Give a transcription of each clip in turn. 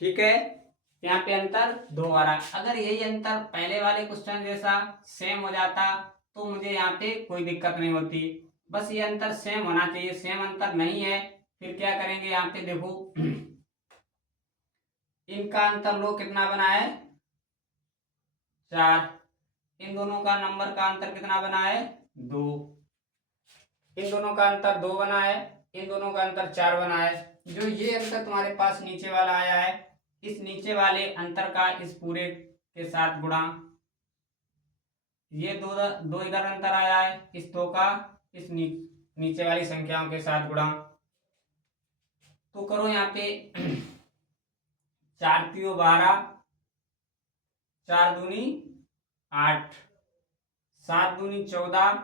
ठीक है, यहाँ पे अंतर 2 आ रहा। अगर यही अंतर पहले वाले क्वेश्चन जैसा सेम हो जाता तो मुझे यहाँ पे कोई दिक्कत नहीं होती। बस ये अंतर सेम होना चाहिए, सेम अंतर नहीं है। फिर क्या करेंगे, यहाँ पे देखो इनका अंतर लो कितना बना है 4, इन दोनों का नंबर का अंतर कितना बना है 2, इन दोनों का अंतर 2 बना है, इन दोनों का अंतर 4 बना है। जो ये अंतर तुम्हारे पास नीचे वाला आया है, इस नीचे वाले अंतर का इस पूरे के साथ गुणा, ये दो दो इधर अंतर आया है, इस 2 का इस नीचे वाली संख्याओं के साथ गुणा। तो करो यहाँ पे 4 3 12, 4 दूनी 8, 7 दूनी 14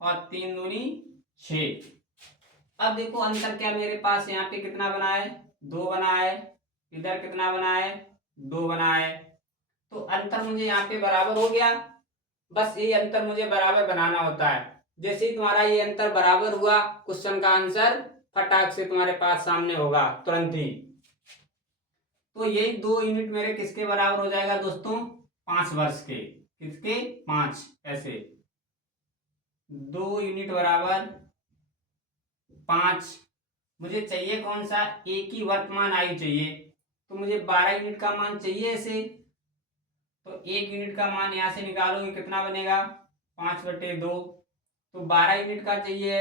और 3 दूनी 6। अब देखो अंतर क्या मेरे पास यहाँ पे कितना बना है 2 बना है, इधर कितना बना है 2 बना है। तो अंतर मुझे यहाँ पे बराबर हो गया। बस ये अंतर मुझे बराबर बनाना होता है। जैसे ही तुम्हारा ये अंतर बराबर हुआ, क्वेश्चन का आंसर फटाक से तुम्हारे पास सामने होगा तुरंत ही। तो यही 2 यूनिट मेरे किसके बराबर हो जाएगा दोस्तों 5 वर्ष के। किसके 5, ऐसे 2 यूनिट बराबर 5। मुझे चाहिए कौन सा, एक ही वर्तमान आयु चाहिए। तो मुझे 12 यूनिट का मान चाहिए ऐसे। तो 1 यूनिट का मान यहाँ से निकालोगे कितना बनेगा 5/2। तो 12 यूनिट का चाहिए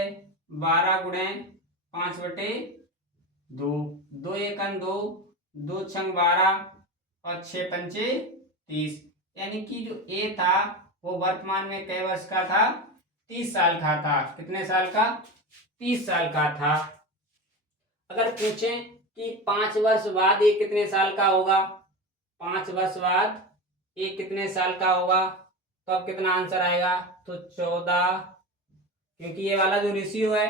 12 गुणे 5/2, 2 एकम 2, 2 छंग 12 और 6 पंचे 30। यानी कि जो ए था वो वर्तमान में कै वर्ष का था 30 साल का था। कितने साल का 30 साल का था। अगर पूछें कि 5 वर्ष बाद ये कितने साल का होगा, 5 वर्ष बाद ये कितने साल का होगा, तो अब कितना आंसर आएगा तो 14। क्योंकि ये वाला जो रेशियो है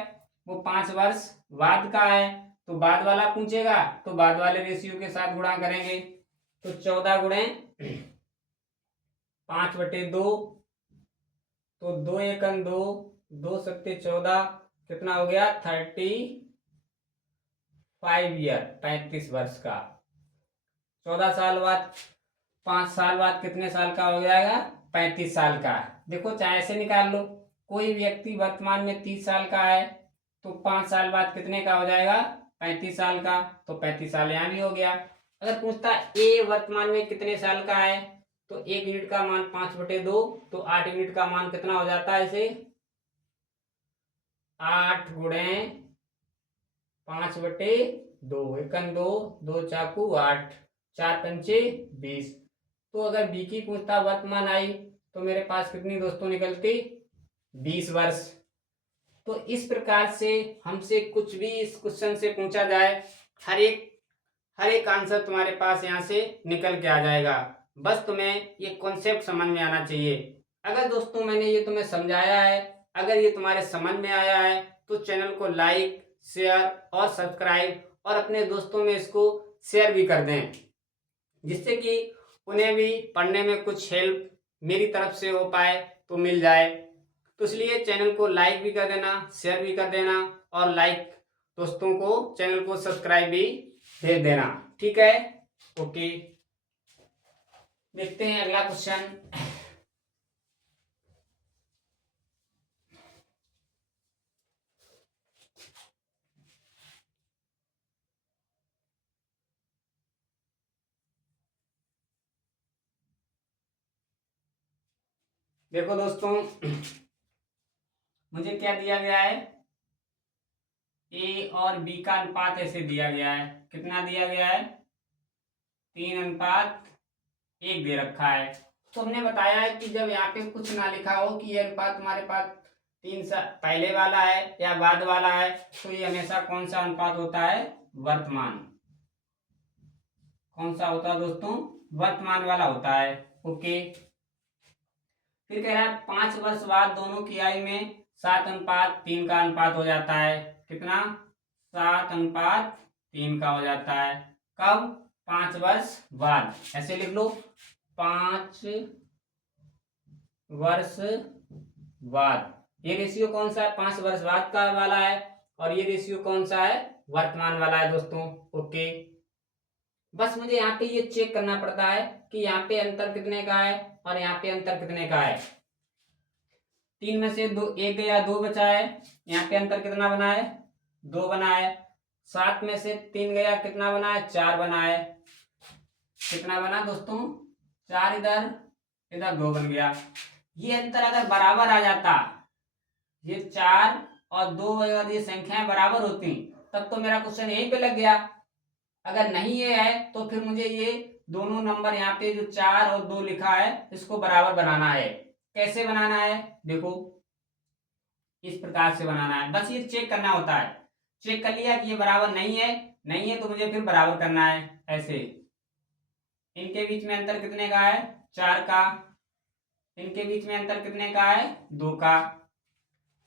वो 5 वर्ष बाद का है, तो बाद वाला पूछेगा तो बाद वाले रेशियो के साथ गुणा करेंगे। तो 14 गुणे 5/2, तो 2 एकम 2, 2 सत्ते 14, कितना हो गया 35 ईयर, 35 वर्ष का। 14 साल बाद 5 साल बाद कितने साल का हो जाएगा 35 साल का। देखो चाहे ऐसे निकाल लो, कोई व्यक्ति वर्तमान में 30 साल का है तो 5 साल बाद कितने का हो जाएगा 35 साल का, तो 35 साल यहाँ भी हो गया। अगर पूछता ए वर्तमान में कितने साल का है, तो 1 यूनिट का मान 5/2, तो 8 यूनिट का मान कितना हो जाता है इसे 8 गुणे 5/2, एकम 2, 2 चाकू 8, 4 पंचे 20। तो अगर बी की पूछता वर्तमान आई तो मेरे पास कितनी दोस्तों निकलती 20 वर्ष। तो इस प्रकार से हमसे कुछ भी इस क्वेश्चन से पूछा जाए, हर एक आंसर तुम्हारे पास यहाँ से निकल के आ जाएगा। बस तुम्हें ये कॉन्सेप्ट समझ में आना चाहिए। अगर दोस्तों मैंने ये तुम्हें समझाया है, अगर ये तुम्हारे समझ में आया है, तो चैनल को लाइक शेयर और सब्सक्राइब और अपने दोस्तों में इसको शेयर भी कर दें, जिससे कि उन्हें भी पढ़ने में कुछ हेल्प मेरी तरफ से हो पाए तो मिल जाए। तो इसलिए चैनल को लाइक भी कर देना, शेयर भी कर देना और लाइक दोस्तों को चैनल को सब्सक्राइब भी भेज देना। ठीक है, ओके, देखते हैं अगला क्वेश्चन। देखो दोस्तों मुझे क्या दिया गया है, ए और बी का अनुपात ऐसे दिया गया है। कितना दिया गया है 3:1 दे रखा है। तो हमने बताया है कि जब यहाँ पे कुछ ना लिखा हो कि ये अनुपात तुम्हारे पास 3 सा पहले वाला है या बाद वाला है, तो ये हमेशा कौन सा अनुपात होता है वर्तमान। कौन सा होता है दोस्तों वर्तमान वाला होता है। ओके, फिर कह रहा है 5 वर्ष बाद दोनों की आयु में 7:3 का अनुपात हो जाता है। कितना 7:3 का हो जाता है। कब 5 वर्ष बाद, ऐसे लिख लो 5 वर्ष बाद। ये रेशियो कौन सा है 5 वर्ष बाद का वाला है, और ये रेशियो कौन सा है वर्तमान वाला है दोस्तों। ओके, बस मुझे यहाँ पे ये चेक करना पड़ता है कि यहाँ पे अंतर कितने का है और यहाँ पे अंतर कितने का है। 3 में से 2 1 गया, 2 बचा है। यहाँ पे अंतर कितना बना है, 2 बना है। 7 में से 3 गया, कितना बना है, 4 बना है। कितना बना दोस्तों, 4 इधर, इधर 2 बन गया। ये अंतर अगर बराबर आ जाता, ये 4 और 2 अगर ये संख्याएं बराबर होती तब तो मेरा क्वेश्चन यहीं पे लग गया। अगर नहीं ये है तो फिर मुझे ये दोनों नंबर यहाँ पे जो 4 और 2 लिखा है इसको बराबर बनाना है। कैसे बनाना है, देखो इस प्रकार से बनाना है। बस ये चेक करना होता है। चेक कर लिया कि ये बराबर नहीं है, नहीं है तो मुझे फिर बराबर करना है। ऐसे इनके बीच में अंतर कितने का है, 4 का। इनके बीच में अंतर कितने का है, 2 का।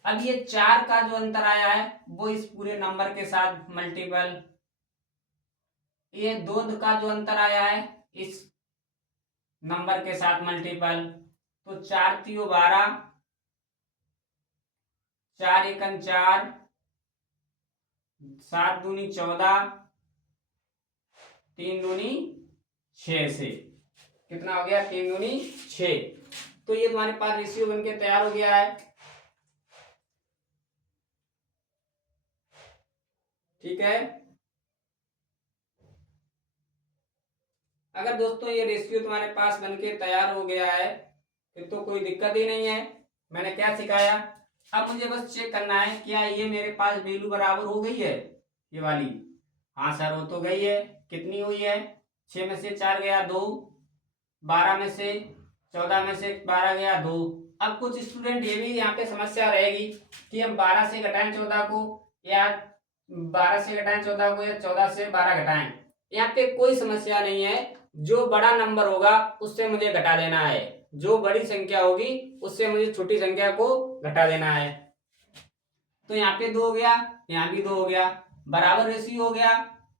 अब ये 4 का जो अंतर आया है वो इस पूरे नंबर के साथ मल्टीपल, ये 2 का जो अंतर आया है इस नंबर के साथ मल्टीपल। तो 4 3 12, 4 एकम 4, 7 दूनी 14, 3 दूनी 6 से कितना हो गया, 3 दूनी 6। तो ये तुम्हारे पास रेशियो बनके तैयार हो गया है। ठीक है, अगर दोस्तों ये रेशियो तुम्हारे पास बनके तैयार हो गया है फिर तो कोई दिक्कत ही नहीं है। मैंने क्या सिखाया, अब मुझे बस चेक करना है क्या ये मेरे पास वैल्यू बराबर हो गई है, ये वाली। हाँ सर हो तो गई है। कितनी हुई है, 6 में से 4 गया 2, 12 में से 14 में से 12 गया 2। अब कुछ स्टूडेंट ये भी यहाँ पे समस्या रहेगी कि हम 12 से घटाएं 14 को, या 12 से घटाएं 14 को, या 14 से 12 घटाएं। यहाँ पे कोई समस्या नहीं है। जो बड़ा नंबर होगा उससे मुझे घटा देना है, जो बड़ी संख्या होगी उससे मुझे छोटी संख्या को घटा देना है। तो यहाँ पे 2 हो गया, यहाँ भी 2 हो गया, बराबर रेशियो हो गया।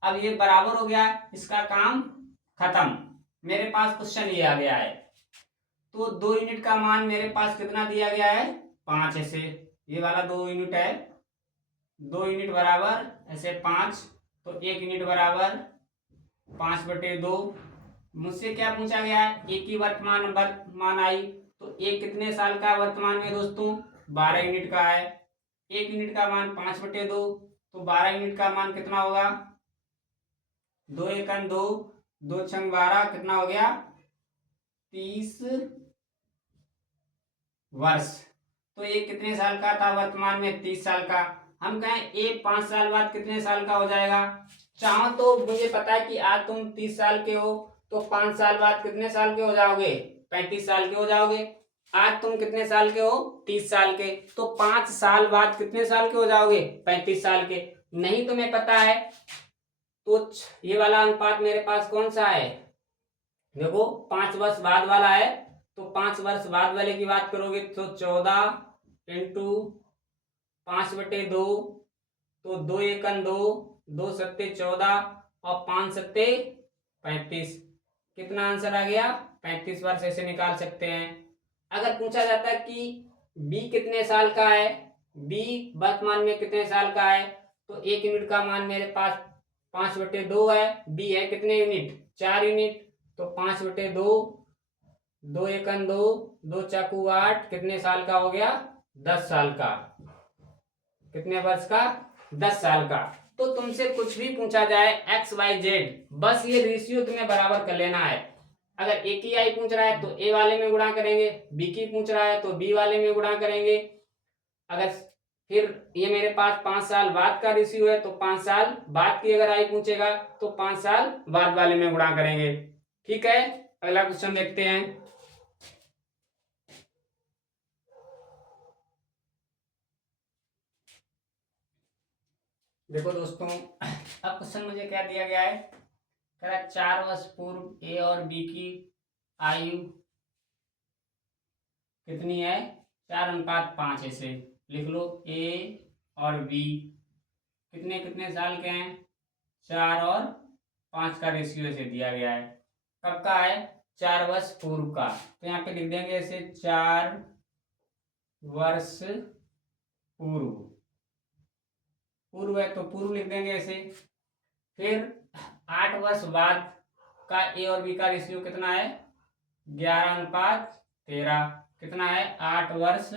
अब ये बराबर हो गया, इसका काम खत्म। मेरे पास क्वेश्चन ये आ गया है। तो 2 यूनिट का मान मेरे पास कितना दिया गया है, 5 ऐसे। ये वाला 2 यूनिट है, 2 यूनिट बराबर ऐसे 5। तो 1 यूनिट बराबर 5/2। मुझसे क्या पूछा गया है, एक की वर्तमान आई। तो एक कितने साल का वर्तमान में दोस्तों, 12 यूनिट का है। 1 यूनिट का मान 5/2, तो 12 यूनिट का मान कितना होगा, 2 एकम 2, 2 छंग 12, कितना हो गया, 30 वर्ष। तो ये कितने साल का था वर्तमान में, 30 साल का। हम कहें ये 5 साल बाद कितने साल का हो जाएगा। चाहो तो मुझे पता है कि आज तुम 30 साल के हो, तो 5 साल बाद कितने साल के हो जाओगे, 35 साल के हो जाओगे। आज तुम कितने साल के हो, 30 साल के, तो 5 साल बाद कितने साल के हो जाओगे, 35 साल के। नहीं तुम्हें पता है तो ये वाला अनुपात मेरे पास कौन सा है, देखो 5 वर्ष बाद वाला है। तो 5 वर्ष बाद वाले की बात करोगे तो 14 इंटू 5/2, तो 2 एकम 2, 2 सत्ते 14 और 5 सत्ते 35। कितना आंसर आ गया, 35 वर्ष ऐसे निकाल सकते हैं। अगर पूछा जाता कि बी कितने साल का है, बी वर्तमान में कितने साल का है, तो 1 यूनिट का मान मेरे पास 5/2 है। बी है कितने यूनिट, 4 यूनिट। तो 5/2, 2 एकम 2, 2 चाकू 8, कितने साल का हो गया, 10 साल का। कितने वर्ष का, 10 साल का। तो तुमसे कुछ भी पूछा जाए एक्स वाई जेड, बस ये रेशियो तुम्हें बराबर कर लेना है। अगर ए की आई पूछ रहा है तो ए वाले में गुणा करेंगे, बी की पूछ रहा है तो बी वाले में गुणा करेंगे। अगर फिर ये मेरे पास 5 साल बाद का रेशियो है तो 5 साल बाद की अगर आई पूछेगा तो 5 साल बाद वाले में गुणा करेंगे। ठीक है, अगला क्वेश्चन देखते हैं। देखो दोस्तों, अब क्वेश्चन मुझे क्या दिया गया है, कह रहा है 4 वर्ष पूर्व ए और बी की आयु कितनी है, 4:5 ऐसे लिख लो। ए और बी कितने कितने साल के हैं, 4 और 5 का रेशियो से दिया गया है। कब का है, 4 वर्ष पूर्व का। तो यहाँ पे लिख देंगे ऐसे 4 वर्ष पूर्व, पूर्व है तो पूर्व लिख देंगे ऐसे। फिर 8 वर्ष बाद का ए और बी का रेशियो कितना है 11:13। कितना है 8 वर्ष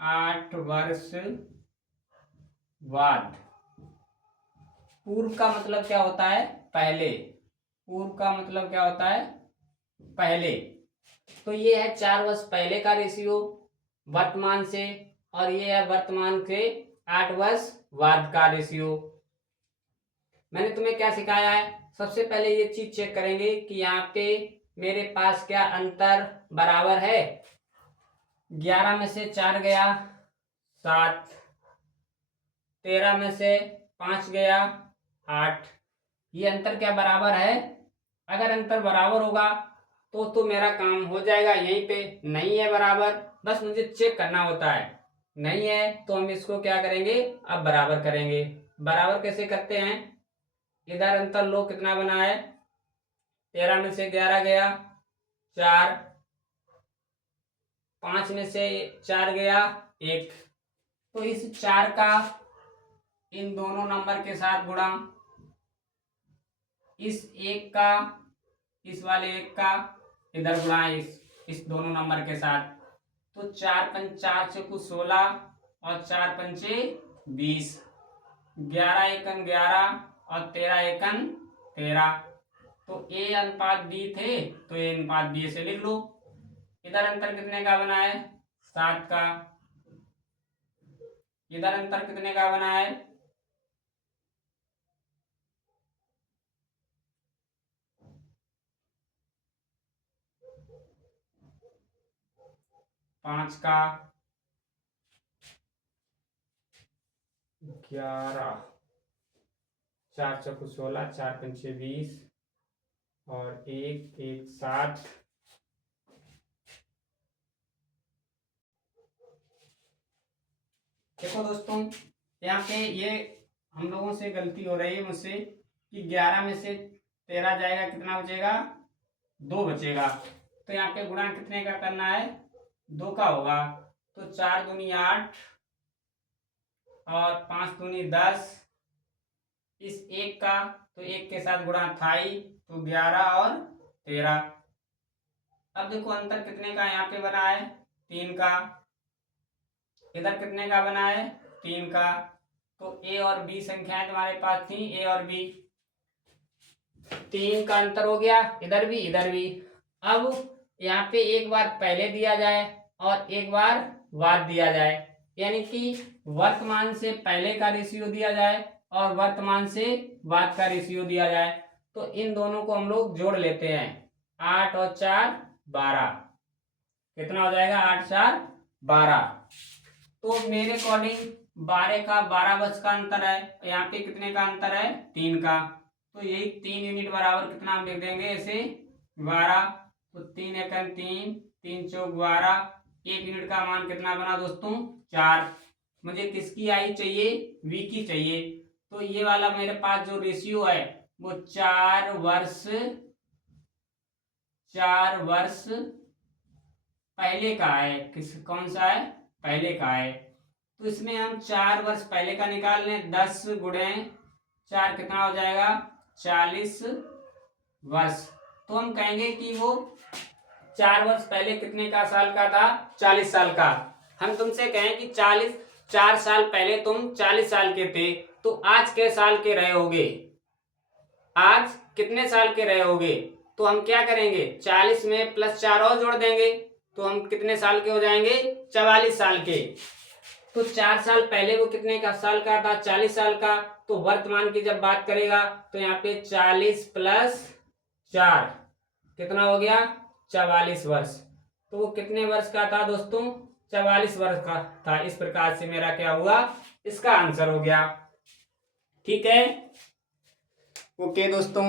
8 वर्ष बाद। पूर्व का मतलब क्या होता है पहले। पूर्व का मतलब क्या होता है पहले। तो ये है 4 वर्ष पहले का रेशियो वर्तमान से, और ये है वर्तमान के 8 वर्ष बाद का रेशियो। मैंने तुम्हें क्या सिखाया है, सबसे पहले ये चीज चेक करेंगे कि यहाँ पे मेरे पास क्या अंतर बराबर है। 11 में से 4 गया 7, 13 में से 5 गया 8। ये अंतर क्या बराबर है। अगर अंतर बराबर होगा तो मेरा काम हो जाएगा यहीं पे। नहीं है बराबर, बस मुझे चेक करना होता है। नहीं है तो हम इसको क्या करेंगे अब बराबर करेंगे। बराबर कैसे करते हैं, इधर अंतर लो कितना बना है 13 में से 11 गया 4, 5 में से 4 गया 1। तो इस 4 का इन दोनों नंबर के साथ गुणा, इस 1 का इस वाले 1 का इधर गुणा इस दोनों नंबर के साथ। तो 4 पंच 4 से कुछ 16 और 4 पंचे 20, 11 एकन 11 और 13 एकन 13। तो ए अनुपात बी थे तो ए अनुपात बी से लिख लो। इधर अंतर कितने का बना है 7 का, इधर अंतर कितने का बना है 5 का, 11, 4 चौको 16, 4 पंचे 20 और 1 1 7। देखो दोस्तों यहाँ पे ये हम लोगों से गलती हो रही है मुझसे कि 11 में से 13 जाएगा कितना बचेगा 2 बचेगा। तो यहाँ पे गुणा कितने का करना है 2 का होगा। तो 4 दूनी 8 और 5 दूनी 10, इस 1 का तो 1 के साथ गुणा था ही तो 11 और 13। अब देखो अंतर कितने का यहाँ पे बना है 3 का, इधर कितने का बना है 3 का। तो ए और बी संख्याएं तुम्हारे पास थी ए और बी, 3 का अंतर हो गया इधर भी इधर भी। अब यहाँ पे एक बार पहले दिया जाए और एक बार बाद दिया जाए, यानी कि वर्तमान से पहले का रेशियो दिया जाए और वर्तमान से बाद का रेशियो दिया जाए। तो इन दोनों को हम लोग जोड़ लेते हैं 8 और 4 12। कितना हो जाएगा 8 4 12। तो मेरे अकॉर्डिंग 12 का 12 वर्ष का अंतर है, यहाँ पे कितने का अंतर है 3 का। तो यही 3 यूनिट बराबर कितना हम लिख देंगे ऐसे 12। तो 3 एकम 3, 3 चौक 12, 1 यूनिट का मान कितना बना दोस्तों 4। मुझे किसकी आई चाहिए v की चाहिए। तो ये वाला मेरे पास जो रेशियो है वो 4 वर्ष पहले का है। कौन सा है पहले का है। तो इसमें हम 4 वर्ष पहले का निकाल लें, 10 गुणे 4 कितना हो जाएगा 40 वर्ष। तो हम कहेंगे कि वो 4 वर्ष पहले कितने का साल का था 40 साल का। हम तुमसे कहें कि 4 साल पहले तुम 40 साल के थे, तो आज के साल के रहे होगे, आज कितने साल के रहे होगे। तो हम क्या करेंगे 40 में +4 और जोड़ देंगे तो हम कितने साल के हो जाएंगे 44 साल के। तो 4 साल पहले वो कितने का साल का था 40 साल का। तो वर्तमान की जब बात करेगा तो यहाँ पे 40 + 4 कितना हो गया 44 वर्ष। तो वो कितने वर्ष का था दोस्तों 44 वर्ष का था। इस प्रकार से मेरा क्या हुआ इसका आंसर हो गया। ठीक है ओके दोस्तों।